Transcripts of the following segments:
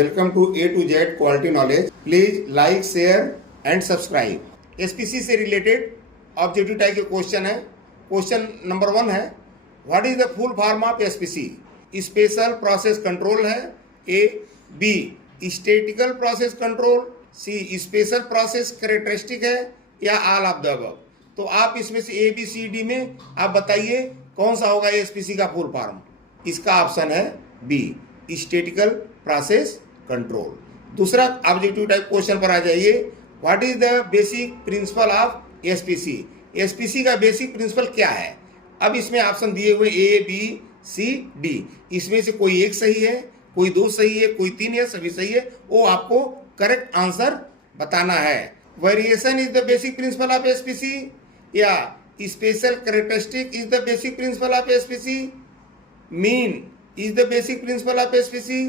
Welcome to A to Z quality knowledge. Please like, share and subscribe. SPC से related objective type के question है। Question number 1 है, what is the full form of SPC? Special process control है, A. B statistical process control, C special process characteristic है, या all of the above. तो आप इसमें से ए बी सी डी में आप बताइए कौन सा होगा एसपीसी का फुल फॉर्म। इसका ऑप्शन है बी, स्टैटिकल प्रोसेस कंट्रोल। दूसरा ऑब्जेक्टिव टाइप क्वेश्चन पर आ जाइए, what is the basic principle of SPC? SPC का बेसिक प्रिंसिपल क्या है? अब इसमें ऑप्शन दिए हुए ए बी सी डी, इसमें से कोई एक सही है, कोई 2 सही है, कोई 3 है, सभी सही है, वो आपको करेक्ट आंसर बताना है। Variation is the basic principle of SPC, या special characteristic is the basic principle of SPC, mean is the basic principle of SPC,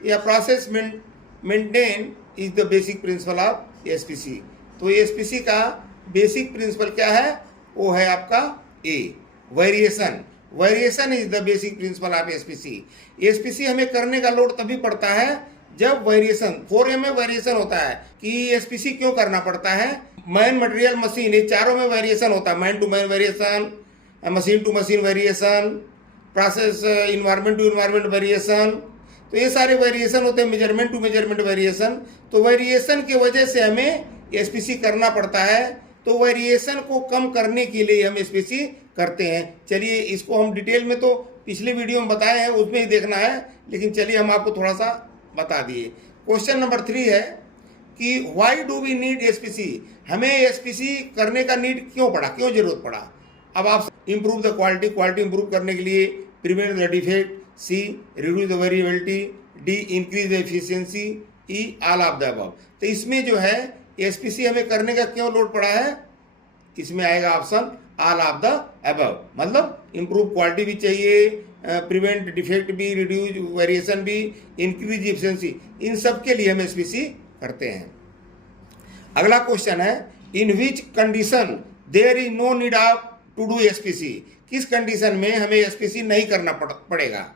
या process maintain is the basic principle of SPC. तो SPC का basic principle क्या है? वो है आपका A, variation. Variation is the basic principle of SPC. SPC हमें करने का लोड तभी पड़ता है जब वेरिएशन 4A में वेरिएशन होता है। कि एसपीसी क्यों करना पड़ता है? मैन, मटेरियल, मशीन, ये चारों में वेरिएशन होता है। Man to man variation, machine to machine variation, process environment to environment variation, तो ये सारे वेरिएशन होते हैं। Measurement to measurement variation. तो वेरिएशन की वजह से हमें एसपीसी करना पड़ता है। तो वेरिएशन को कम करने के लिए हम एसपीसी करते हैं। चलिए इसको हम डिटेल में तो पिछले वीडियो में बताए हैं, उसमें ही देखना है, लेकिन चलिए हम आपको थोड़ा सा बता दिए। क्वेश्चन नंबर 3 है कि why do we need SPC? हमें एसपीसी करने का नीड क्यों पड़ा, क्यों जरूरत पड़ा? अब आप improve the quality, quality improve करने के लिए, prevent the defect, C reduce the variability, D increase the efficiency, E all of the above. तो इसमें जो है एसपीसी हमें करने का क्यों लोड पड़ा है? इसमें आएगा option all of the above. मतलब इंप्रूव क्वालिटी भी चाहिए, प्रिवेंट डिफेक्ट भी, रिड्यूस वेरिएशन भी, इंक्रीज एफिशिएंसी, इन सब के लिए हम एसपीसी करते हैं। अगला क्वेश्चन है, in which condition there is no need of to do SPC? किस कंडीशन में हमें एसपीसी नहीं करना पड़ेगा?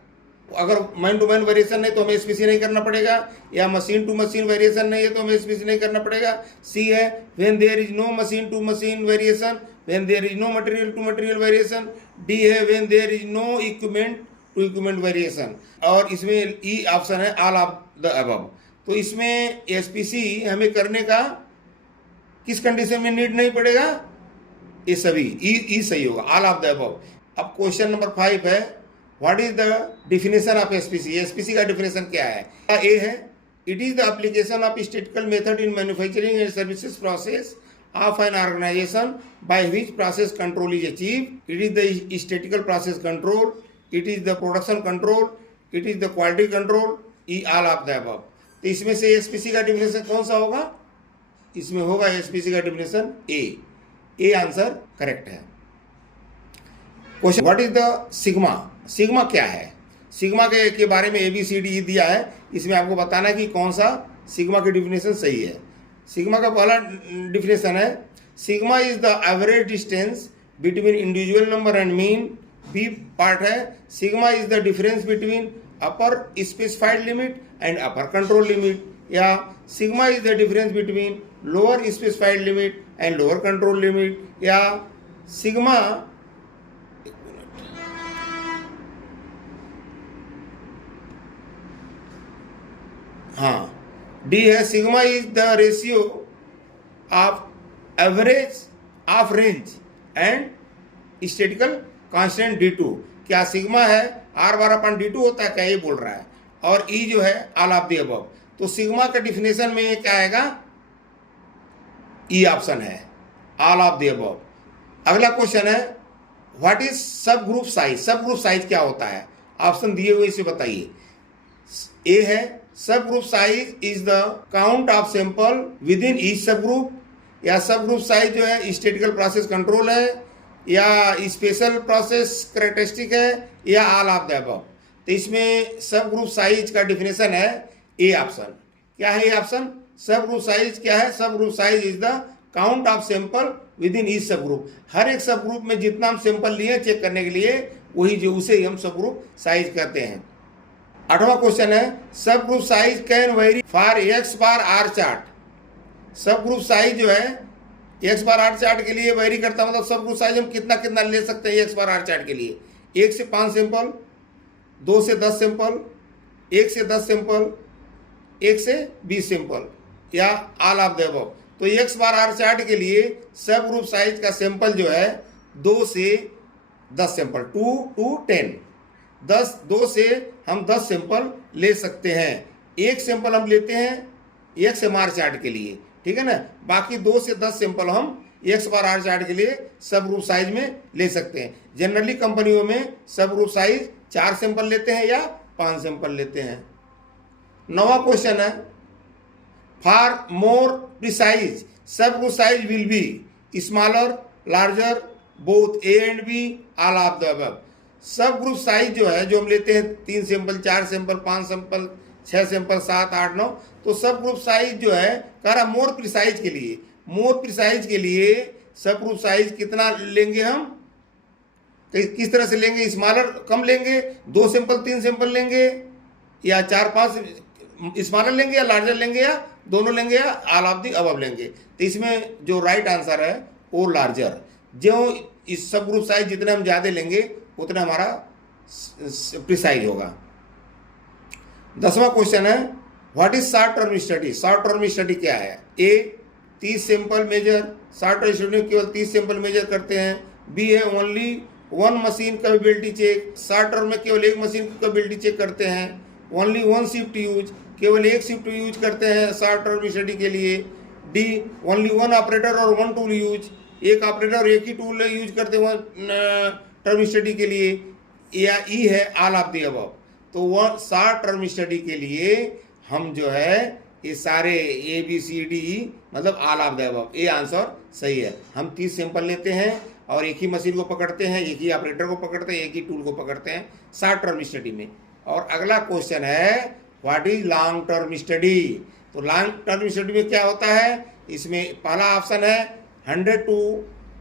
अगर मैन टू मैन वेरिएशन नहीं तो हमें एसपीसी नहीं करना पड़ेगा, या मशीन टू मशीन वेरिएशन नहीं है तो हमें एसपीसी नहीं करना पड़ेगा। सी है when there is no machine to machine variation, when there is no material to material variation. D है when there is no equipment to equipment variation. और इसमें ई ऑप्शन है ऑल ऑफ द अबव। तो इसमें SPC हमें करने का किस कंडीशन में नीड नहीं पड़ेगा? ये सभी ई सही होगा, ऑल ऑफ द अबव। अब क्वेश्चन नंबर 5 है, what is the definition of SPC? SPC का डिफिनेशन क्या है? ए है, it is the application of statistical method in manufacturing and services process of an organisation by which process control is achieved. It is the statistical process control, it is the production control, it is the quality control, E all of the above. तो इसमें से SPC का definition कौन सा होगा? इसमें होगा SPC का डिफिनेशन ए आंसर करेक्ट है। Question, what is the sigma? Sigma क्या है? सिग्मा के बारे में ABCD दिया है, इसमें आपको बताना है कि कौन सा सिग्मा की डिफिनेशन सही है। सिग्मा का पहला डिफिनेशन है, sigma is the average distance between individual number and mean. B part है, sigma is the difference between upper specified limit and upper control limit, या sigma is the difference between lower specified limit and lower control limit, या sigma D है, sigma is the ratio of average of range and statical constant D2। क्या sigma है R/D2 होता है क्या, ये बोल रहा है। और ई जो है ऑल ऑफ द अबव। तो सिग्मा का डिफिनेशन में ये क्या आएगा? ई ऑप्शन है, ऑल ऑफ द अबव। अगला क्वेश्चन है, व्हाट इज सब ग्रुप साइज? सब ग्रुप साइज क्या होता है? ऑप्शन दिए हुए इसे बताइए। ए है, sub group size is the count of sample with in each सब ग्रुप, या सब ग्रुप साइज जो है स्टैटिकल प्रोसेस कंट्रोल है, या स्पेशल प्रोसेस कैरेक्टरिस्टिक है, या ऑल ऑफ द अबव। तो इसमें सब ग्रुप साइज का डिफिनेशन है ए ऑप्शन। क्या है ए ऑप्शन? सब ग्रुप साइज क्या है? Sub group size is the count of sample with in each सब ग्रुप। हर एक सब ग्रुप में जितना हम सैंपल लिए चेक करने के लिए, वही जो उसे हम सब ग्रुप साइज कहते हैं। 8वां क्वेश्चन है sub group size can vary for X bar R chart. Sub group size जो है एक्स बार आर चार्ट के लिए वेरी करता है, मतलब सब ग्रुप साइज हम कितना कितना ले सकते हैं एक्स बार आर चार्ट के लिए। 1 से 5 सैंपल, 2 से 10 सैंपल, 1 से 10 सैंपल, 1 से 20 सैंपल, या ऑल ऑफ द अबव। तो एक्स बार आर चार्ट के लिए सब ग्रुप साइज का सैंपल जो है 2 से 10 सैंपल, 2 to 10, 2 से हम 10 सैंपल ले सकते हैं। एक सैंपल हम लेते हैं एक्स एम आर चार्ट के लिए, ठीक है ना। बाकी 2 से 10 सैंपल हम एक्स बार आर चार्ट के लिए सब ग्रुप साइज में ले सकते हैं। जनरली कंपनियों में सब ग्रुप साइज 4 सैंपल लेते हैं या 5 सैंपल लेते हैं। 9वां क्वेश्चन है for more precise sub group size will be smaller, larger, both A and B, all of the above. Sub group size जो है जो हम लेते हैं 3 सैंपल, 4 सैंपल, 5 सैंपल, 6 सैंपल, 7, 8, 9, तो सब ग्रुप साइज जो है कह रहा मोर प्रिसाइज के लिए, मोर प्रिसाइज के लिए सब ग्रुप साइज कितना लेंगे हम, किस तरह से लेंगे। स्मॉलर कम लेंगे, 2 सैंपल 3 सैंपल लेंगे, या 4-5 स्मॉलर लेंगे, या लार्जर लेंगे, या दोनों लेंगे, या ऑल ऑफ द अबव लेंगे। तो इसमें जो राइट आंसर है वो लार्जर। जो इस सब ग्रुप साइज जितने हम ज़्यादा लेंगे उतना हमारा प्रिसाइज होगा। 10वां क्वेश्चन है what is short term study. Short term study क्या है। A 30 sample measure, short term study में केवल 30 सैंपल मेजर करते हैं। बी है only 1 machine capability check, short term में केवल 1 मशीन की कैपेबिलिटी चेक करते हैं। ओनली 1 शिफ्ट यूज, केवल 1 शिफ्ट यूज करते हैं शॉर्ट टर्म स्टडी के लिए। डी ओनली 1 ऑपरेटर और 1 टूल यूज, एक ऑपरेटर और एक ही टूल यूज करते हैं टर्म स्टडी के लिए। या ई है ऑल ऑफ द अबव। तो वह शॉर्ट टर्म स्टडी के लिए हम जो है ये सारे A B C D E मतलब ऑल ऑफ द अबव, ये आंसर सही है। हम 30 सैंपल लेते हैं और एक ही मशीन को पकड़ते हैं, एक ही ऑपरेटर को पकड़ते हैं, एक ही टूल को पकड़ते हैं शॉर्ट टर्म स्टडी में। और अगला क्वेश्चन है what is long term study. तो लॉन्ग टर्म स्टडी में क्या होता है, इसमें पहला ऑप्शन है 100 to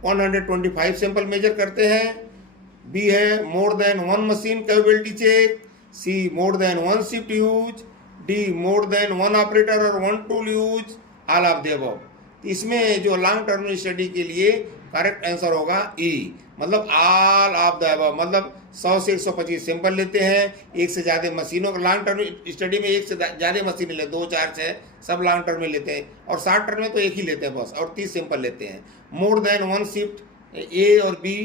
125 सैंपल मेजर करते हैं। बी है more than 1 machine capability check. C more than 1 shift use. D more than 1 operator और 1 tool use, all of the above. इसमें जो लॉन्ग टर्म स्टडी के लिए करेक्ट आंसर होगा ई, मतलब ऑल ऑफ द अबव। मतलब 100 से 125 सैंपल लेते हैं, एक से ज़्यादा मशीनों को लॉन्ग टर्म स्टडी में एक से ज़्यादा मशीन लेते हैं, 2, 4, 6 सब लॉन्ग टर्म में लेते हैं। और शॉर्ट टर्म में तो एक ही लेते हैं बस, और 30 सैंपल लेते हैं। मोर देन 1 शिफ्ट, ए और बी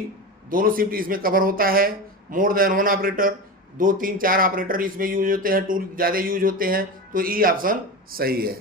दोनों शिफ्ट इसमें कवर होता है। मोर देन 1 ऑपरेटर, 2, 3, 4 ऑपरेटर इसमें यूज होते हैं, टूल ज़्यादा यूज होते हैं। तो ई ऑप्शन सही है।